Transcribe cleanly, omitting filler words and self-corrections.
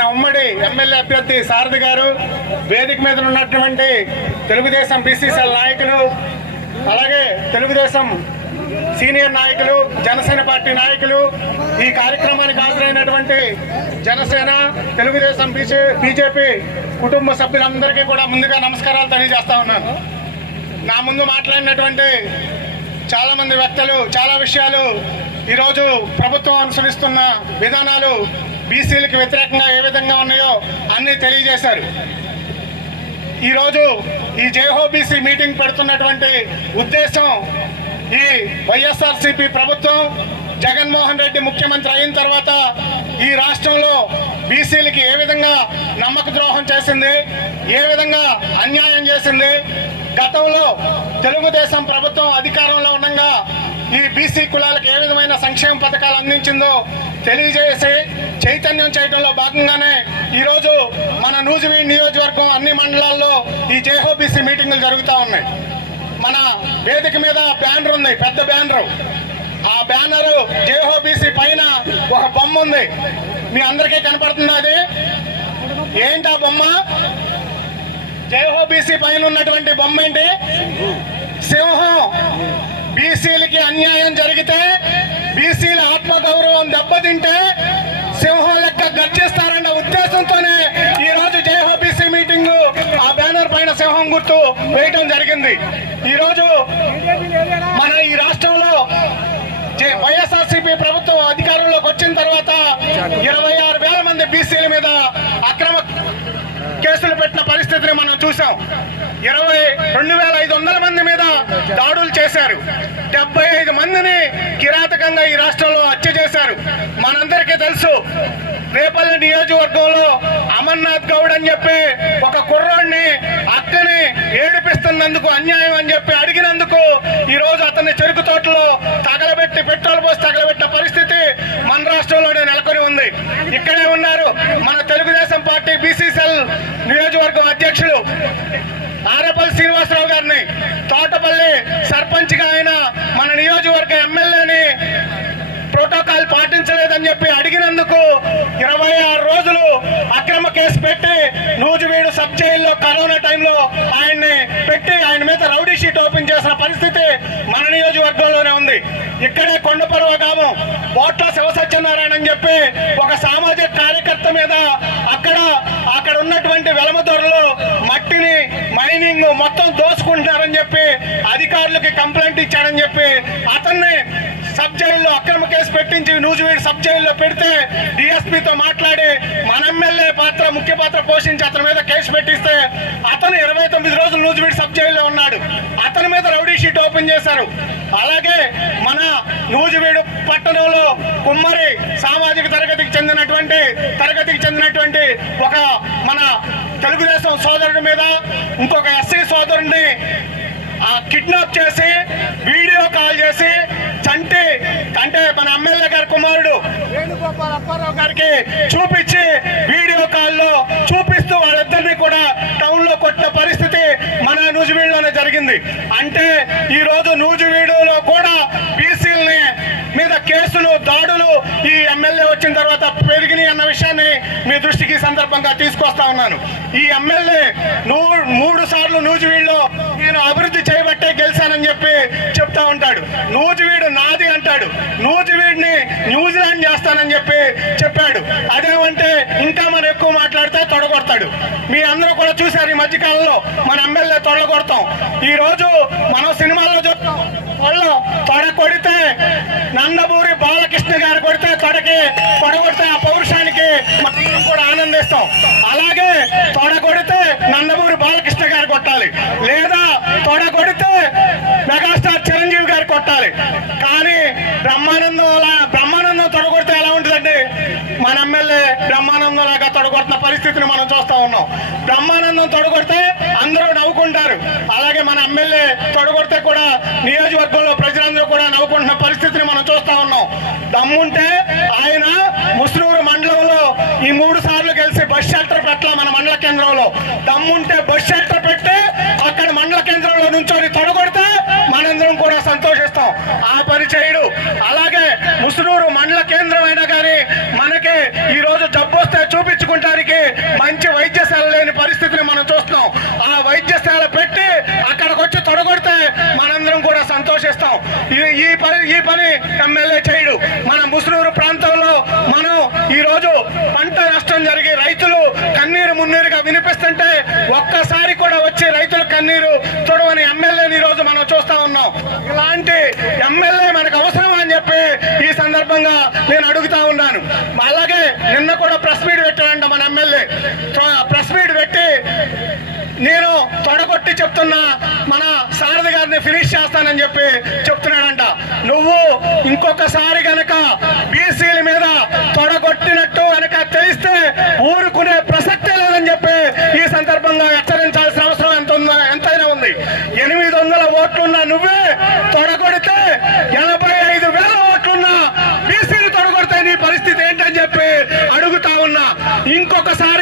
మన ఉమ్మడి ఎమ్మెల్యే అభ్యర్థి సారథి గారు, వేదిక మీద ఉన్నటువంటి తెలుగుదేశం బీసీసీఎల్ నాయకులు, అలాగే తెలుగుదేశం సీనియర్ నాయకులు, జనసేన పార్టీ నాయకులు, ఈ కార్యక్రమానికి హాజరైనటువంటి జనసేన, తెలుగుదేశం, బీజేపీ కుటుంబ సభ్యులందరికీ కూడా ముందుగా నమస్కారాలు తెలియజేస్తా ఉన్నాను. నా ముందు మాట్లాడినటువంటి చాలామంది వ్యక్తులు చాలా విషయాలు ఈరోజు ప్రభుత్వం అనుసరిస్తున్న విధానాలు బీసీలకు వ్యతిరేకంగా ఏ విధంగా ఉన్నాయో అన్నీ తెలియజేశారు. ఈరోజు ఈ జైహో బీసీ మీటింగ్ పెడుతున్నటువంటి ఉద్దేశం, ఈ వైఎస్ఆర్సీపీ ప్రభుత్వం జగన్మోహన్ రెడ్డి ముఖ్యమంత్రి అయిన తర్వాత ఈ రాష్ట్రంలో బీసీలకి ఏ విధంగా నమ్మక ద్రోహం చేసింది, ఏ విధంగా అన్యాయం చేసింది, గతంలో తెలుగుదేశం ప్రభుత్వం అధికారంలో ఉండగా ఈ బీసీ కులాలకు ఏ విధమైన సంక్షేమ పథకాలు అందించిందో తెలియజేసి చైతన్యం చేయడంలో భాగంగానే ఈరోజు మన నూజివీడు నియోజకవర్గం అన్ని మండలాల్లో ఈ జైహో బీసీ మీటింగులు జరుగుతూ ఉన్నాయి. మన వేదిక మీద బ్యానర్ ఉంది, పెద్ద బ్యానరు. ఆ బ్యానరు జైహో బీసీ పైన ఒక బొమ్మ ఉంది, మీ అందరికీ కనపడుతుంది. అది ఏంటి ఆ బొమ్మ? జైహో బీసీ పైన ఉన్నటువంటి బొమ్మ ఏంటి? సింహం. బీసీలకి అన్యాయం జరిగితే, బీసీల ఆత్మగౌరవం దెబ్బతింటే సింహం లెక్క గర్జిస్తారన్న ఉద్దేశంతోనే ఈ రోజు జైహో బీసీ మీటింగ్ ఆ బ్యానర్ పైన సింహం గుర్తు వేయటం జరిగింది. ఈరోజు మన ఈ రాష్ట్రంలో వైఎస్ఆర్సీపీ ప్రభుత్వం అధికారంలోకి వచ్చిన తర్వాత 26,000 మంది బీసీల మీద అక్రమ కేసులు పెట్టిన పరిస్థితిని మనం చూసాం. 2,500 మంది మీద దాడులు చేశారు. 75 మందిని కిరాతకంగా ఈ రాష్ట్రంలో హత్య చేశారు. మనందరికీ తెలుసు, రేపల్లి నియోజకవర్గంలో అమర్నాథ్ గౌడ్ అని చెప్పి ఒక కుర్రాడిని అక్కని ఏడిపిస్తున్నందుకు, అన్యాయం అని చెప్పి అడిగినందుకు ఈరోజు అతన్ని చెరుకు తోటలో తగలబెట్టి, పెట్రోల్ పోసి తగలబెట్టిన పరిస్థితి మన రాష్ట్రంలోనే నెలకొని ఉంది. ఇక్కడే ఉన్నారు మన తెలుగుదేశం పార్టీ బీసీసీఎల్ నియోజకవర్గం అధ్యక్షులు ఆరేపల్లి శ్రీనివాసరావు గారిని, తోటపల్లి సర్పంచ్గా ఆయన మన నియోజకవర్గ ఎమ్మెల్యేని ప్రోటోకాల్ పాటించలేదని చెప్పి అడిగినందుకు 26 రోజులు అక్రమ కేసు పెట్టి నూజివీడు సబ్ జైల్లో కరోనా టైంలో ఆయన్ని పెట్టి ఆయన మీద రౌడీ షీట్ ఓపెన్ చేసిన పరిస్థితి మన నియోజకవర్గంలోనే ఉంది. ఇక్కడే కొండపర్వ గ్రామం బోట్ల శివసత్యనారాయణ అని చెప్పి ఒక సామాజిక కార్యకర్త మీద అక్కడ ఉన్నటువంటి వెలమదొరలు మట్టిని మైనింగ్ మొత్తం దోసుకుంటున్నారని చెప్పి అధికారులకి కంప్లైంట్ ఇచ్చాడని చెప్పి అతన్ని సబ్ జైల్లో అక్రమ కేసు పెట్టించి నూజివీడు సబ్ జైల్లో పెడితే డిఎస్పీతో మాట్లాడి మన ఎమ్మెల్యే ముఖ్య పాత్ర పోషించి అతని మీద కేసు పెట్టిస్తే అతను 29 రోజులు నూజివీడు సబ్ జైల్లో ఉన్నాడు. అతని మీద రౌడీ షీట్ ఓపెన్ చేశారు. అలాగే మన నూజివీడు పట్టణంలో కుమ్మరి సామాజిక తరగతికి చెందినటువంటి ఒక మన తెలుగుదేశం సోదరుడి మీద ఇంకొక ఎస్సీ సోదరుడిని కిడ్నాప్ చేసి వీడియో కాల్ చేసి చంటి, అంటే మన ఎమ్మెల్యే గారి కుమారుడు వేణుగోపాల్ అప్పారావు గారికి చూపించి వీడియో కాల్లో చూపిస్తూ వాళ్ళిద్దరినీ కూడా టౌన్ లో కొట్టిన పరిస్థితి మన నూజివీడులోనే జరిగింది. అంటే ఈ రోజు నూజివీడులో కూడా బీసీలని మీద కేసులు, దాడులు ఈ ఎమ్మెల్యే వచ్చిన తర్వాత పెరిగినాయి అన్న విషయాన్ని మీ దృష్టికి సందర్భంగా తీసుకొస్తా ఉన్నాను. ఈ ఎమ్మెల్యే 3 సార్లు నూజివీడులో నేను అభివృద్ధి చేయబట్టే గెలిచానని చెప్పి చెప్తా ఉంటాడు. నూజివీడు నాది అంటాడు. నూజివీడుని న్యూజిలాండ్ చేస్తానని చెప్పి చెప్పాడు. అదేమంటే ఇంకా మనం ఎక్కువ మాట్లాడితే తొడగొడతాడు. మీ అందరూ కూడా చూశారు ఈ మధ్యకాలంలో మన ఎమ్మెల్యే తొడగొడతాం. ఈ రోజు మనం సినిమాల్లో చూస్తాం, వాళ్ళు తొడ కొడితే నందమూరి బాలకృష్ణ గారు కొడితే తొడగొడితే ఆ పౌరుషానికి మనం కూడా ఆనందిస్తాం. అలాగే తొడ కొడితే నందమూరి బాలకృష్ణ గారు కొట్టాలి, లేదా తొడ కొడితే మెగాస్టార్ చిరంజీవి గారు కొట్టాలి. కానీ బ్రహ్మానందం తొడగొడితే ఎలా ఉంటుందండి? మన ఎమ్మెల్యే బ్రహ్మానందం లాగా తొడగొట్టిన పరిస్థితిని మనం చూస్తా ఉన్నాం. బ్రహ్మానందం తొడగొడితే అందరూ నవ్వుకుంటారు. అలాగే మన ఎమ్మెల్యే తొడగొడితే కూడా నియోజకవర్గంలో ప్రజలందరూ కూడా నవ్వుకుంటున్న పరిస్థితిని మనం చూస్తా ఉన్నాం. దమ్ముంటే ఆయన ముస్నూరు మండలంలో ఈ 3 సార్లు గెలిచి బస్ షెల్టర్ పెట్టాల మన మండల కేంద్రంలో. దమ్ముంటే బస్ షెల్టర్ పెట్టి అక్కడ మండల కేంద్రంలో నుంచొని తొడగొడితే మనందరం కూడా సంతోషిస్తాం. ఆ పని చేయడు. అలాగే ముస్నూరు మండల కేంద్రం అయినా కానీ మనకి ఈ రోజు జబ్బు వస్తే చూపించుకుంటారు పంట నష్టం జరిగి రైతులు కన్నీరు మున్నీరుగా వినిపిస్తుంటే ఒక్కసారి కూడా వచ్చి రైతుల కన్నీరు చూడవని ఎమ్మెల్యేని ఈ రోజు మనం చూస్తా ఉన్నాం. ఇలాంటి ఎమ్మెల్యే మనకు అవసరం అని చెప్పి ఈ సందర్భంగా నేను అడుగుతా ఉన్నాను. అలాగే నిన్న కూడా ప్రెస్ మీట్ పెట్టాడంట మన ఎమ్మెల్యే. ప్రెస్ మీట్ పెట్టి నేను తొడగొట్టి చెప్తున్నా, మన సారథి గారిని ఫినిష్ చేస్తానని చెప్పి చెప్తున్నాడంట. నువ్వు ఇంకొకసారి గనక బీసీల మీద తొడగొట్టినట్టు గనక తెలిస్తే ఊరుకునే ప్రసక్తే లేదని చెప్పి ఈ సందర్భంగా హెచ్చరించాల్సిన అవసరం ఎంతైనా ఉంది. 800 ఓట్లున్న నువ్వే తొడగొడితే 85,000 ఓట్లున్న బీసీలు తొడగొడితే నీ పరిస్థితి ఏంటని చెప్పి అడుగుతా ఉన్నా. ఇంకొకసారి